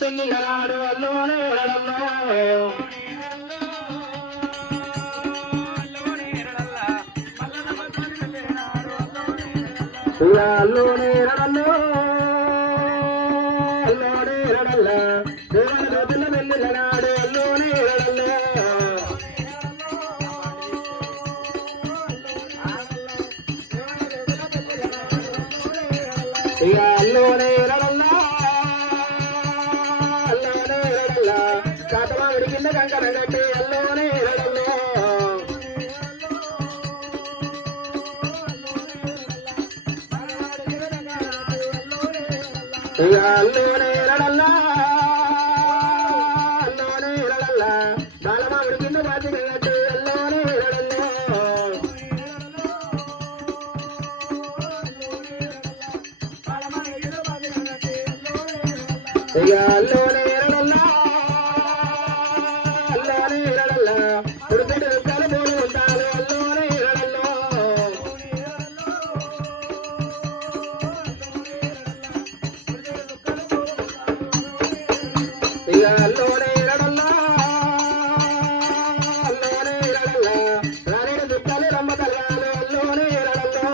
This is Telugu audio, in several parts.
పెళ్లిగనాడు అల్లోనే అల్లోనే రడల్లో అల్లోనే రడల్ల దేవన రోజుల పెళ్లిగనాడు అల్లోనే రడల్లో అల్లోనే రడల్లా అల్లోనే రడల్ల కాతమావిడి కింద కంకణ కట్టి అల్లోనే రడల్లో అల్లోనే రడల్లా అల్లోనే రడల్ల బాలమావిడి కింద బాధ్యత కట్టి అల్లోనే రడల్లో అల్లోనే రడల్లా అల్లోనే రడల్ల ఉడిపెట్టు కలుపులు ఉంటారు అల్లోనే రడల్లో అల్లోనే రడల్లా అల్లోనే రడల్ల రాణి దుఃఖాలు రమ్మ తలగాలు అల్లోనే రడల్లో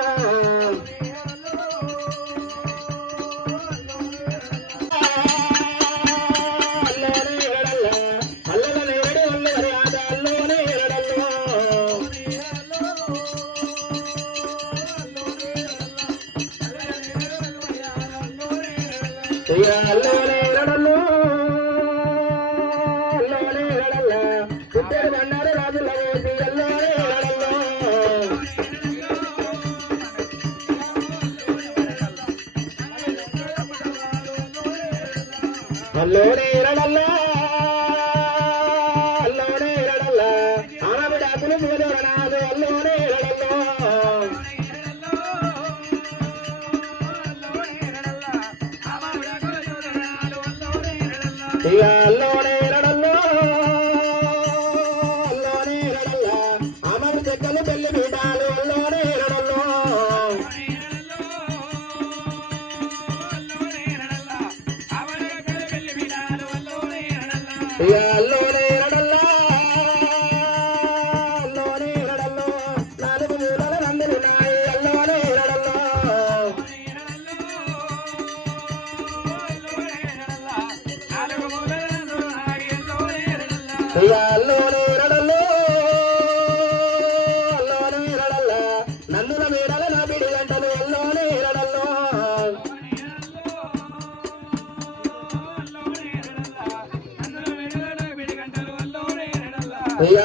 అల్లోనే రడల్లో అల్లోనే రడల్ల పుట్టేరు బండారు రాజుల వేసి అల్లోనే రడల్లో అల్లోనే రడల్లో అల్లోనే రడల్ల ఆనబిడాకులు శివజోరనాథు అల్లోనే రడల్లో అల్లోనే రడల్లో అల్లోనే రడల్ల అమరు చెక్కలు పెళ్లి పీఠాలు అల్లోనే రడల్లో అల్లోనే రడల్లా అల్లోనే రడల్లో నాలుగు మూలల రంగులున్నాయి అల్లోనే రడల్లో అల్లోనే రడల్లో అల్లోనే రడల్ల నందుల మేడల నా పిడి గంటలు అల్లోనే రడల్లో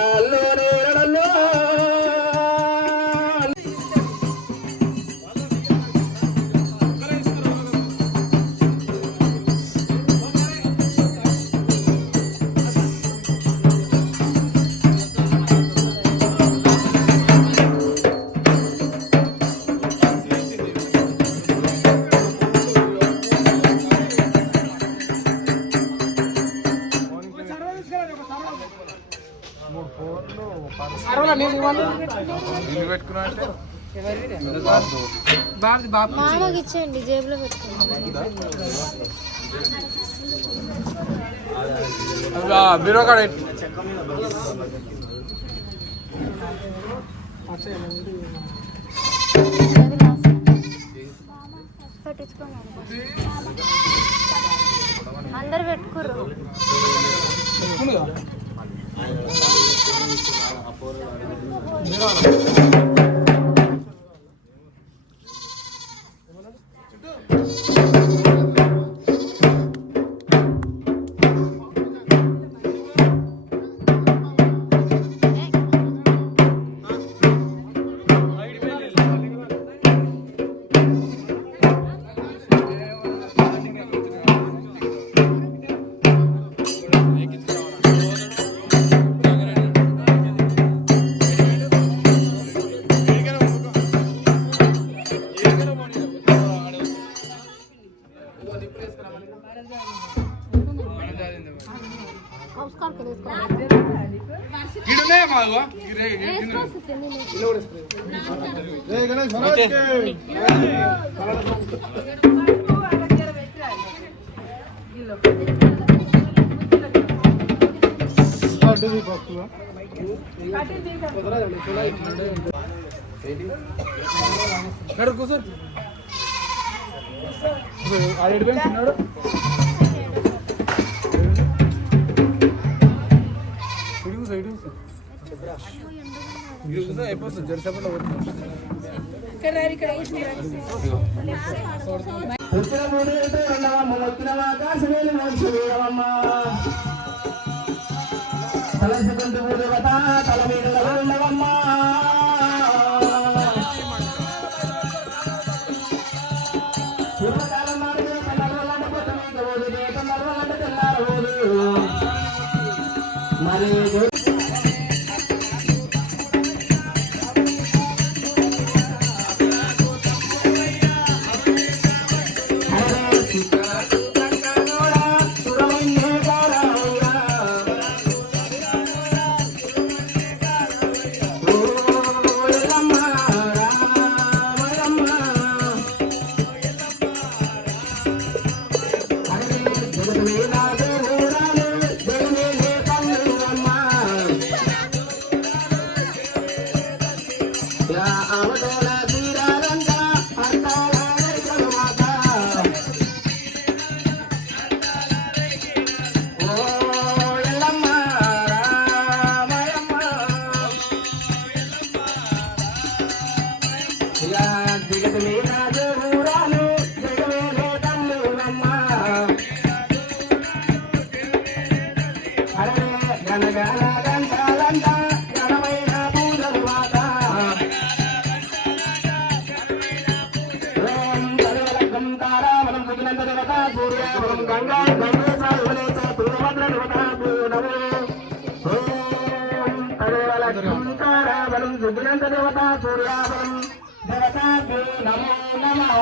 అల్లోనే రడల్లో మామకి ఇచ్చేయండి జేబులో పెట్టుకోండి పెట్టించుకోండి అందరు పెట్టుకుర్రు गणेश కూర్చో ఆడెడు పెంచున్నాడు అయిపోతుంది జరిసేపట్లో వచ్చిన మూడు రెండవమ్మ వచ్చిన ఆకాశమేలు మోక్ష వీరవమ్మ తలసుకుంటూ దేవత తల మీద ఉండవమ్మ పూర్వకాలం నాడు తెల్లారంటే పొద్దు మీద పోదు తెల్లారంటే తెల్లారబోదు మరి దేవత సూర్యాబలం దేవతాభ్యో నమో నమః.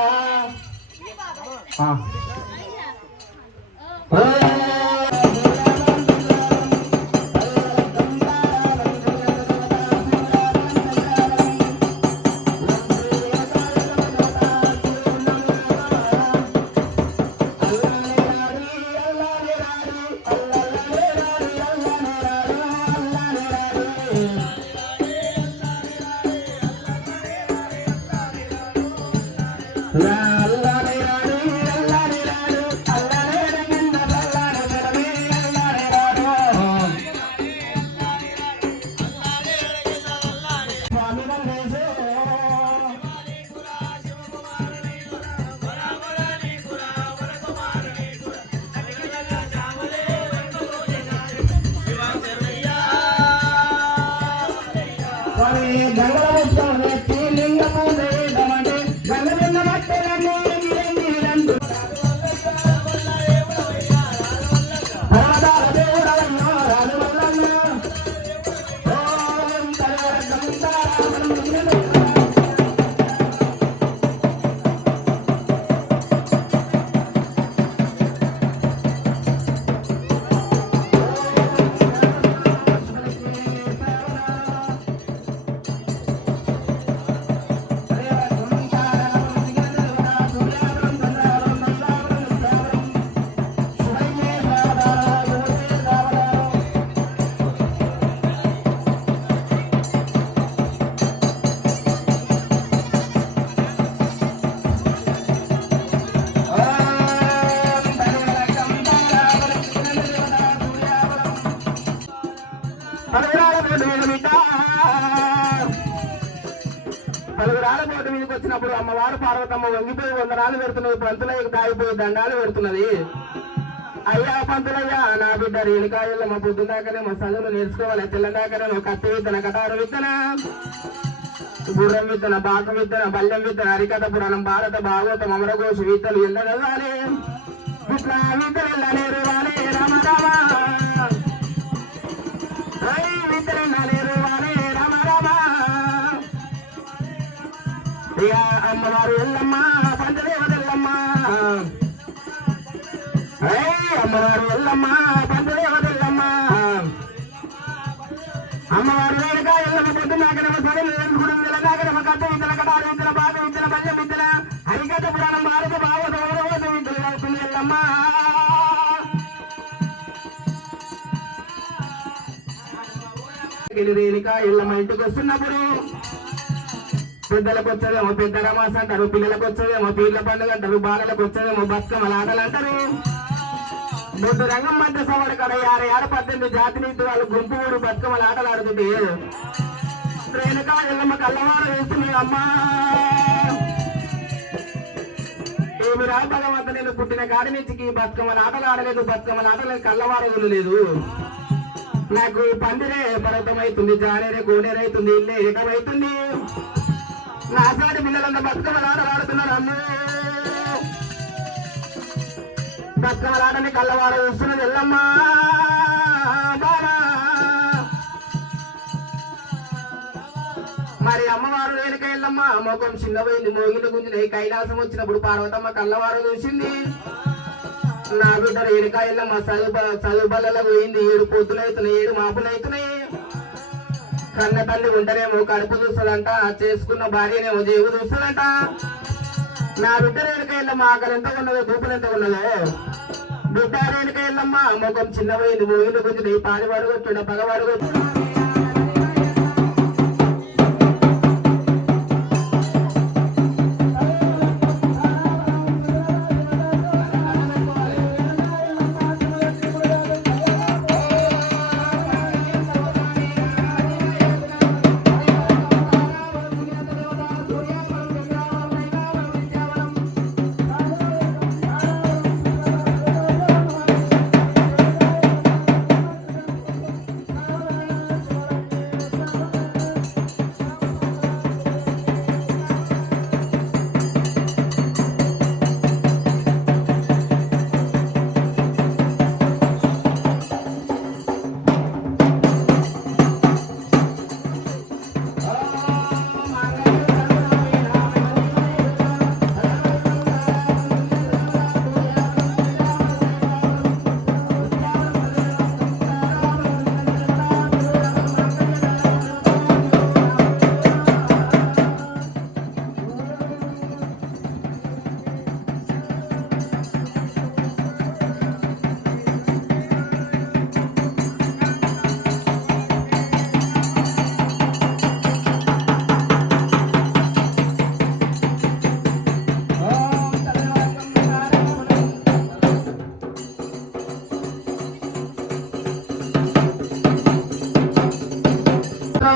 పలుగురాల మీదకి వచ్చినప్పుడు అమ్మవారు పార్వతమ్మ వంగిపోయి వందనాలు పెడుతున్నది, పంతులయ్యకు తాగిపోయి దండాలు పెడుతున్నది. అయ్యా పంతులయ్యా, నా బిడ్డ రేణుకాయల్లో మా పొద్దు దాకానే మా చదువులు నేర్చుకోవాలి, తెల్లదాకానే నువ్వు కత్తి విత్తన కటారు విత్తన గుర్రం విత్తన బాక విత్తన బల్యం విత్తన హరికథ పురాణం భారత భాగవతం అమరఘోష విత్తలు ఎంత చదవాలి, ఇట్లా విత్తలు వెళ్ళలేరు వాలే రామ రామ విత్తలు వెళ్ళలేరు వాలే రామ రామ. ఇక అమ్మవారు ఎల్లమ్మ పంచదేవత ఎల్లమ్మ, అమ్మవారు ఎల్లమ్మ పంచదేవత ఎల్లమ్మ, అమ్మవారు వేడుక ఎల్లమ్మ పొద్దు నాకనమ్మ సరే నేర్చుకుని నాకనమ్మ కథ విత్తన కటారు విత్తన బాధ విత్తన బల్య విత్తన హరికథ పురాణం భారత భాగవత ఓరవోత విత్తలు అవుతుంది ఎల్లమ్మ. రేణుక ఇళ్ళమ్మ ఇంటికి వస్తున్నప్పుడు పెద్దలకు వచ్చేదేమో పెద్ద రమాస అంటారు, పిల్లలకు వచ్చేదేమో పీర్ల పండుగ అంటారు, బాలలకు వచ్చేదేమో బతుకమ్మల ఆటలు అంటారు. బొడ్డు రంగం మధ్య సవాడు కాడ 18 జాతి నీతి వాళ్ళు గుంపు ఊరు బతుకమ్మల ఆటలు ఆడుతుంది. రేణుక ఇళ్ళమ్మ కళ్ళవారు వేస్తుంది. అమ్మా ఏమి రా భగవంత, నేను పుట్టిన కాడి నుంచి బతుకమ్మల ఆటలు ఆడలేదు, బతుకమ్మల ఆటలు కళ్ళవారు లేదు. నాకు పందిరే పర్వతమైతుంది, జానేరే గోనేరైతుంది, ఇల్లే ఏకమైతుంది. నా సాటి పిల్లలంతా బతుకమ్మల ఆటలు ఆడుతున్నారు. అమ్మే బతుకమ్మల ఆటని కళ్ళవారు చూస్తున్నది ఎల్లమ్మా బాబా. మరి అమ్మవారు రేణుక ఎల్లమ్మ మొఖం చిన్నపోయింది, మోగిలు గుంజిన కైలాసం వచ్చినప్పుడు పార్వతమ్మ కళ్ళవారు చూసింది. నా బిడ్డ రేణుక ఎల్లమ్మ చదువు బల్ల పోయింది. 7 పొద్దులైతున్నాయి, 7 మాపులైతున్నాయి. కన్న తల్లి ఉంటేనేమో కడుపు చూస్తుందంట, చేసుకున్న భార్యనేమో జేబు చూస్తుందంట. నా బిడ్డ రేణుక ఎల్లమ్మ ఆకలి ఎంత ఉన్నదో, దూపులు ఎంత ఉన్నదో. బిడ్డ రేణుక ఎల్లమ్మ మొఖం చిన్నపోయింది, మోగిలు గుంజిన పాడివాడు కొట్టుడ పగవాడు కొట్టుడు.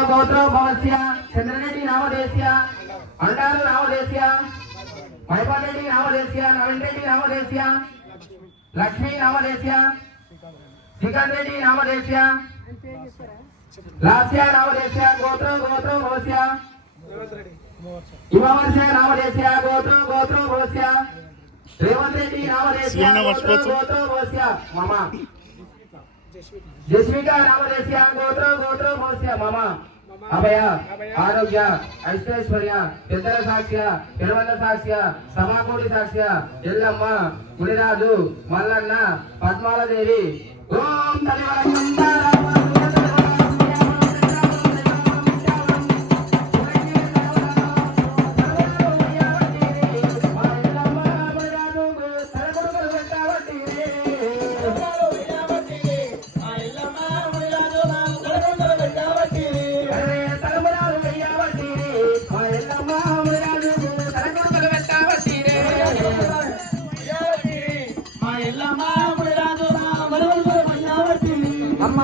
గోత్ర భవస్య చంద్రరెడ్డి నామదేశ్య, అండారు నామదేశ్య, మైపాల్ రెడ్డి నామదేశ్య, నవీన్ రెడ్డి నామదేశ్య, లక్ష్మీ నామదేశ్య, శ్రీకాంత్ రెడ్డి నామదేశ్య, లాస్య నామదేశ్య, గోత్ర భవస్య, యువవర్ష నామదేశ్య, గోత్ర భవస్య, రేవంత్ రెడ్డి నామదేశ్య, గోత్ర భవస్య, మామ జస్విక నామదేశ్య, గోత్ర భవస్య, మామ అభయ ఆరోగ్య ఐశ్వర్య పెద్దల సాక్ష్య తిరుమల సాక్ష్య సమాకోటి సాక్ష్య ఎల్లమ్మ గుడిరాజు మల్లన్న పద్మాలదేవి. ఓం అమ్మ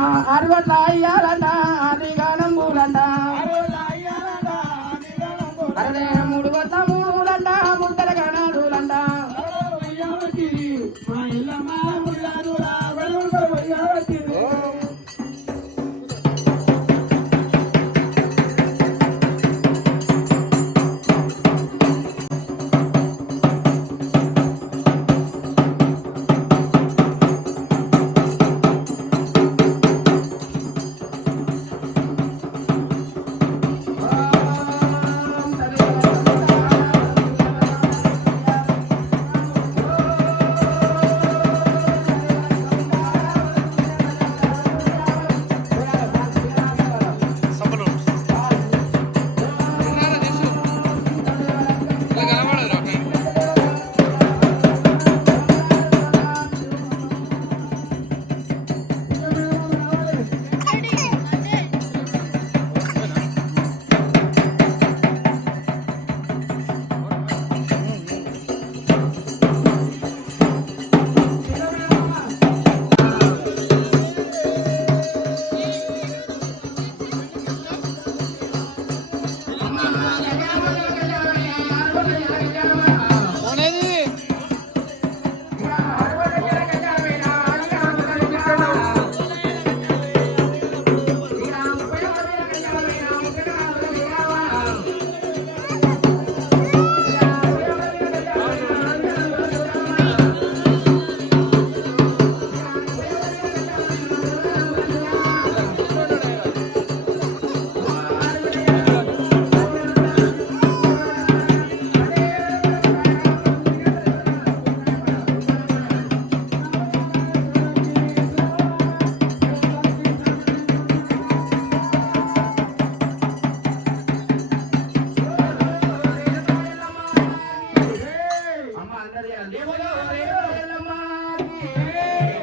అమ్మ అందరి దేవుడు రేవలమ్మకి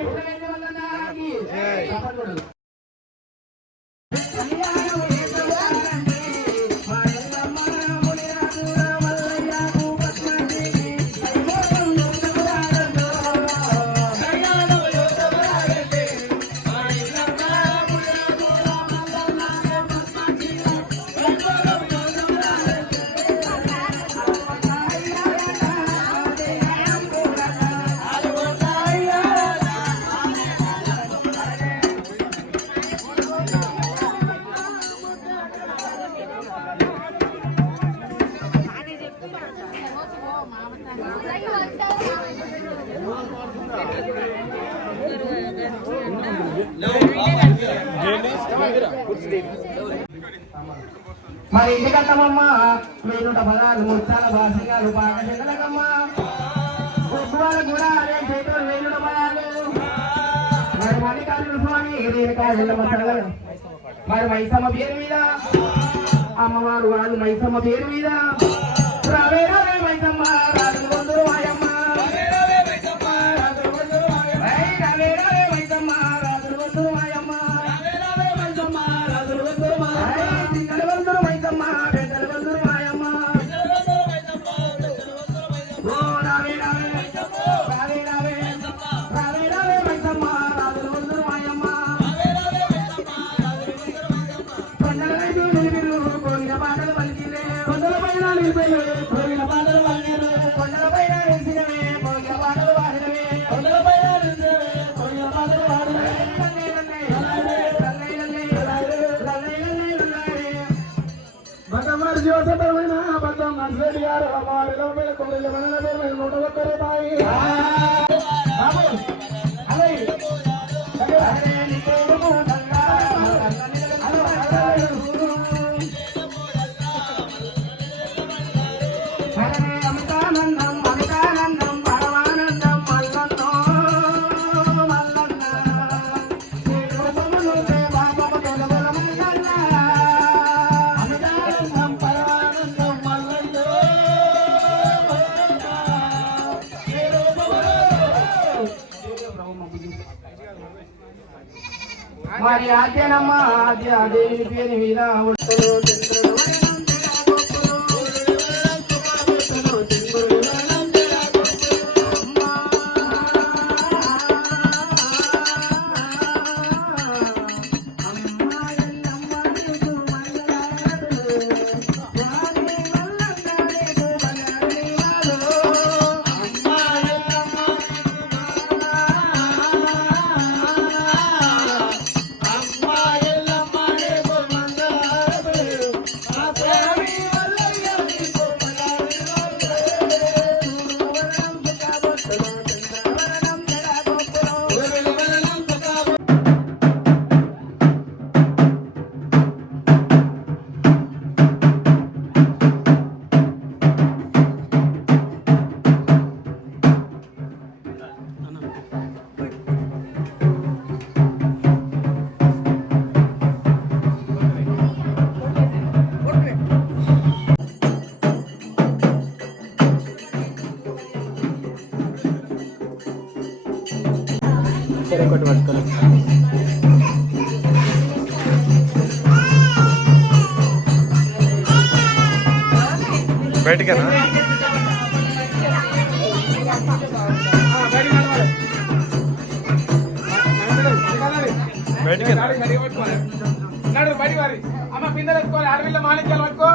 ఊరేగి వందనాకి తప్పకూడదు. మరి ఇంటికట్టమమ్మా మీరుట పదాలు ముచ్చాల భాషగాలు పాకశకలకమ్మా ఉద్వాల కూడా అదే చేతులు వేలుడ పదాలు మరి మల్లికార్జున స్వామి మరి మైసమ్మ పేరు మీద అమ్మవారు వాళ్ళు మైసమ్మ పేరు మీద రావే రావే మైసమ్మ రాజు బంధువు మాయమ్మ రావే రావే మైసమ్మ రాజు బంధువు మాయమ్మ చిన్నల బంధువు మైసమ్మ పెద్దల బంధువు మాయమ్మ ఓ రావే రావే రావే రావే రావే రావే మైసమ్మ రాజు బంధువు మాయమ్మ కొండల వైపు నిలిపిరు కోరిన పాటలు పలికిరే కొండల పైన నిలిపిరు కోరిన పాటలు పలికిరు కొండల పైన నిలిచినవే కోరిన పాటలు పాడినవే కొండల పైన నిలిచినవే కోరిన పాటలు పాడినవే భగవాన్ శివసమైన భద్రం నర్సరెడ్డి గారు అమ్మారిలో మీద కొడుకుల మన పేరు 101 రూపాయి అమితానందం అమితానందం పరమానందం మల్లన్నో మల్లన్న నీ రూపమును బాబమ్మ తొలగల మల్లన్న అమితానందం పరమానందం మల్లన్నో నీ రూపమును మరి ఆద్యనమ్మ ఆద్య దేవి పేరు మీద ఉత్తలో చంద్రుడు ఒకటి పట్టుకొని బయటికేనా బయటికి బయటికి అమ్మ పిందెలు ఎత్తుకోవాలి అడవిలో మాణిక్యాలు పట్టుకో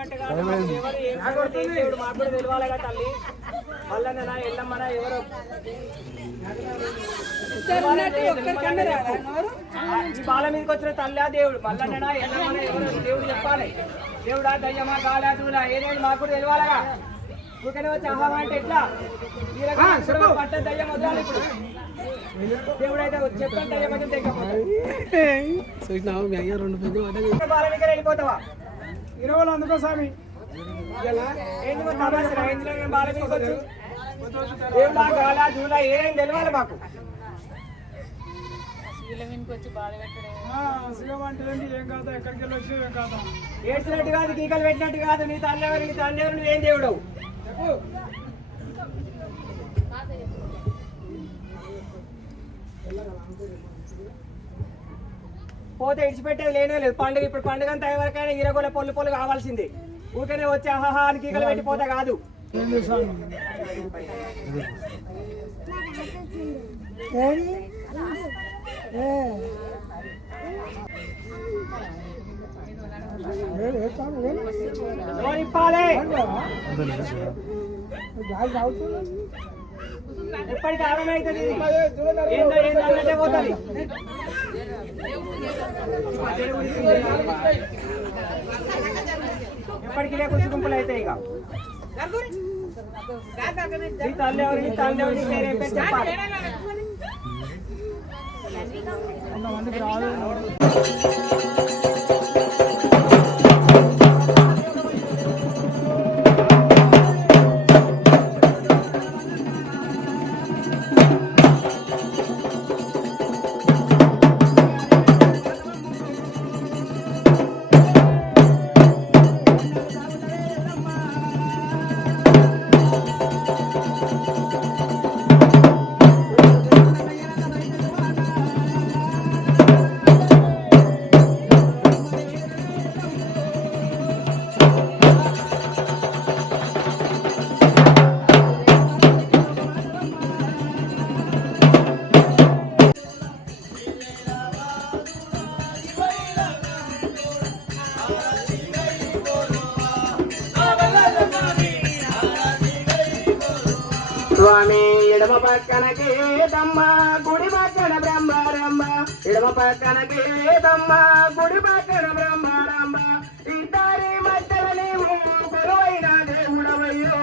చెప్పినట్టుగా ఎవరు ఏం దేవుడు మాకు కూడా తెలియాలిగా తల్లి. మల్లన్న ఎల్లమ్మన ఎవరు బాల మీదకి వచ్చిన తల్లి దేవుడు మల్లన్న ఎల్లమ్మన ఎవరు దేవుడు చెప్పాలి. దేవుడా దయ్యమా గాలా దూలా ఏదేది మాకు కూడా తెలియాలగా. ఊకనే వచ్చి ఆహా అంటే ఎట్లా పట్ట దయ్యం వదలాలి. ఇప్పుడు దేవుడు అయితే చెప్తాను దయ్యం అయితే బాల దగ్గర వెళ్ళిపోతావా 20 రోజులు అందుకో స్వామి. ఏంటి బాల మీదకి వచ్చు దేవుడా గాలా దూలా ఏదైనా తెలియాలి మాకు. శివం అంటే ఏం కాదు, ఎక్కడికి వెళ్ళి వచ్చి ఏం కాదు. ఏడ్చినట్టు కాదు, గీకలు పెట్టినట్టు కాదు. నీ తల్లి ఎవరు నువ్వు ఏం దేవుడు చెప్పు. పోతే ఇడిచిపెట్టేది లేనే లేదు. పండుగ ఇప్పుడు పండుగ అంతా ఎవరికైనా ఈరగోల పొల్లు పొల్లు కావాల్సింది. ఊరికనే వచ్చి ఆహాహా అని గీకలు పెట్టిపోతే కాదు. ఇప్పాలి ఎప్పటికీ ఆరంభమవుతుంది. ఏందో ఏందో అన్నట్టే పోతుంది. ఎప్పటికీ లేకుండా గుంపులు అవుతాయి. ఇక నీ తల్లి ఎవరు నీ తల్లి ఎవరు పేరు చెప్పాలి. స్వామి ఎడమ పక్కన కేతమ్మ గుడి పక్కన బ్రహ్మారమ్మ, ఎడమ పక్కన కేతమ్మ గుడి పక్కన బ్రహ్మారమ్మ, ఇద్దరి మధ్యల నీవు గురువైన దేవుడవయ్యో.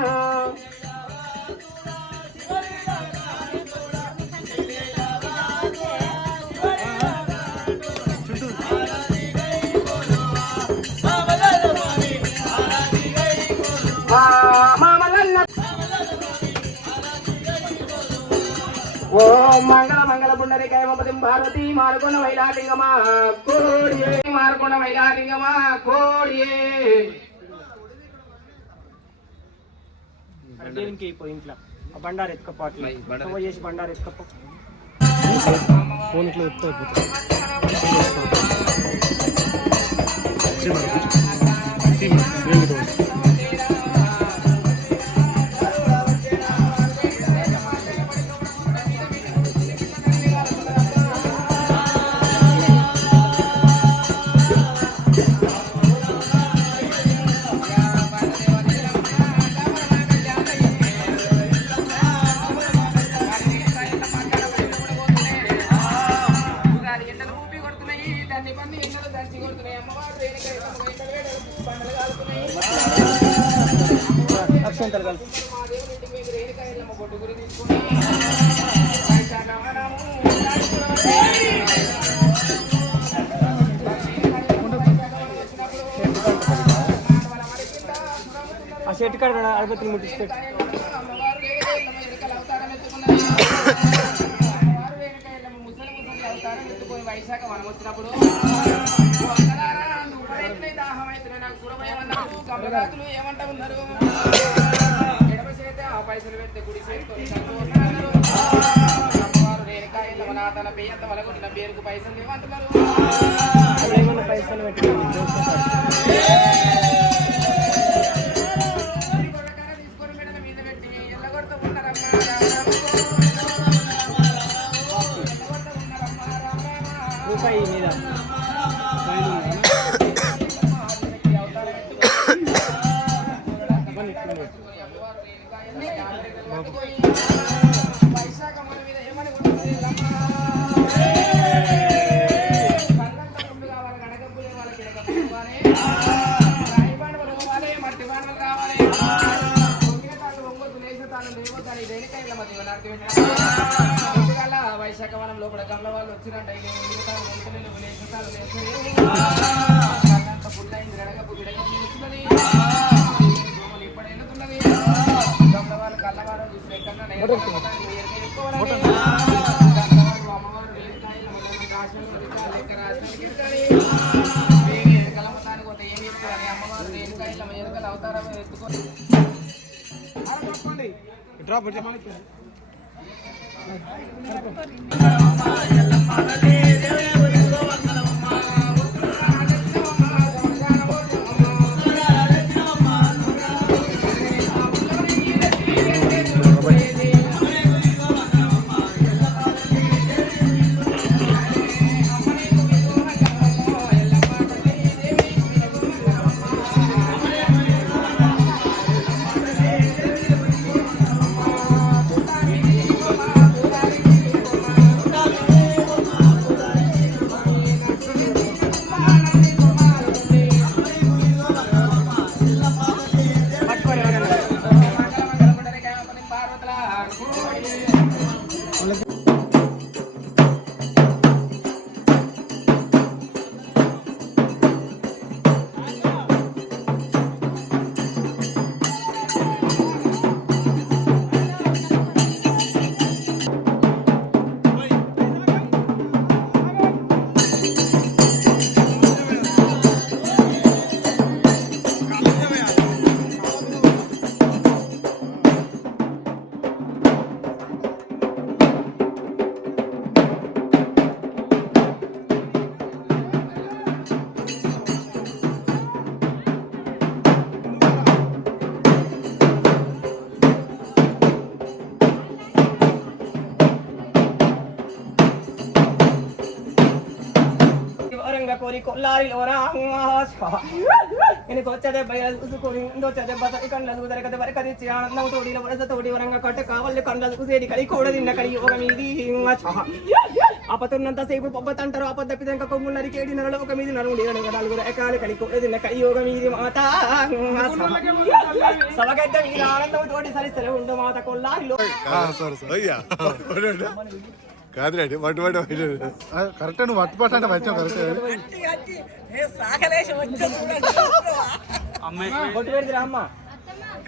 ఓం మంగళ మంగళ పుండరికాయ మపతిం భారతి మారుకొండ వైలాలింగమా కోడియే, మారుకొండ వైలాలింగమా కోడియే. ఇంట్లో బండారు ఎత్తుకపోవట్లే చేసి బండారు ఎత్తుకపో. ఫోన్ ఇట్లా ఎత్తే అయిపోతుంది. ఆ చెట్టు కాడ అరబత్తులు ముట్టించి పెట్టు. వైశాఖ మనం వచ్చినప్పుడు ఏమంటా ఉన్నారు, ఎడమ చేత ఆ పైసలు పెడితే గుడి చేసుకొని తన పేయంత వలగొట్టిన పేరుకు పైసలు ఏమంటున్నారు. పైసలు పెట్టి తీసుకొని మెడల మీద పెట్టి ఎల్లగొడుతూ ఉన్నారమ్మా. రూపాయి మీద వైశాఖ వనం లోపల గమల వాళ్ళు వచ్చినట్టు ఇప్పుడైనది గమల వాళ్ళు కళ్ళవారు చూసిన ఎక్కడన్నా అమ్మవారు కలమతానికి కొంత ఏం చెప్తారు అమ్మవారు రేణుకాయల ఎరుకల అవతారం ఎత్తుకొని కోరి కొల్లారిలో எனக்கு వచ్చే బయలుసుకొని ఇందొచ్చే బతకి కళ్ళకు దొరకదు వరకదిచ్చి ఆనందం తోడిన వరస తోడి వరంగా కట్ట కావాలి కళ్ళకు సేడి కలి కూడా తిన్న కలి యోగం ఇది అపతున్నంత సేపు పబ్బతంటారు అపద్దపిదంక కొమ్మున్నరి కేడి నెలలో ఒక మీది నలుగురు నలుగురు ఎకాలు కలి కూడా తిన్న కలి యోగం ఇది మాత సవగడ్డ మీద ఆనందం తోడి సరిసరే ఉండు మాత కొల్లారిలో కాదులేండి మట్టు కరెక్ట్ నువ్వు మట్టుపట్టు అంటే వచ్చావు కరెక్ట్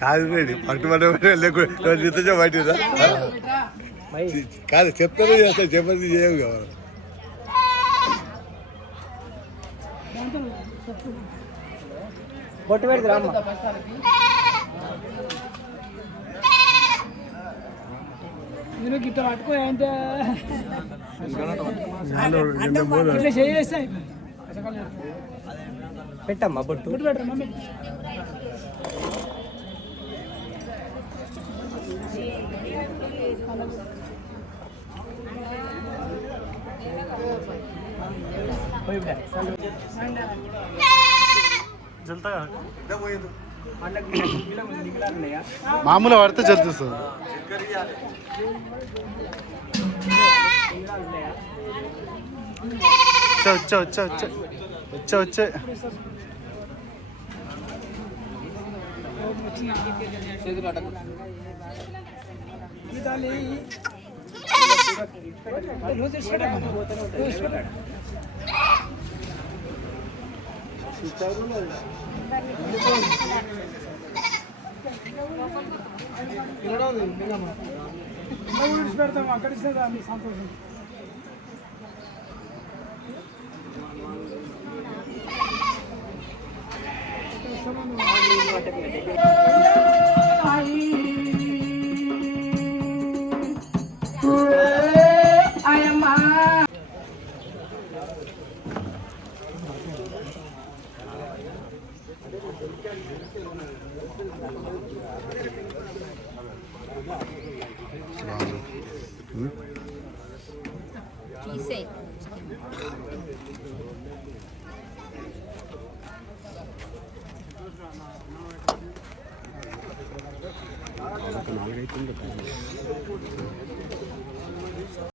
కాదు రేడి పట్టుబట్ట బయట కాదు చెప్తాను చేస్తా చెప్పది చేయవు కావాలి బొట్టు పెడితే రామ్మ నేను గిట్ట పట్టుకో అంటే ఇట్లా చేస్తాయి పెట్టమ్మా బొట్టు పెట్టరా మమ్మీ మామూలు పడితే చదువుతుంది వచ్చా వచ్చా వచ్చా వచ్చా వచ్చా పెడతాం అక్కడ ఇస్తే సంతోషం నాలుగైతుంది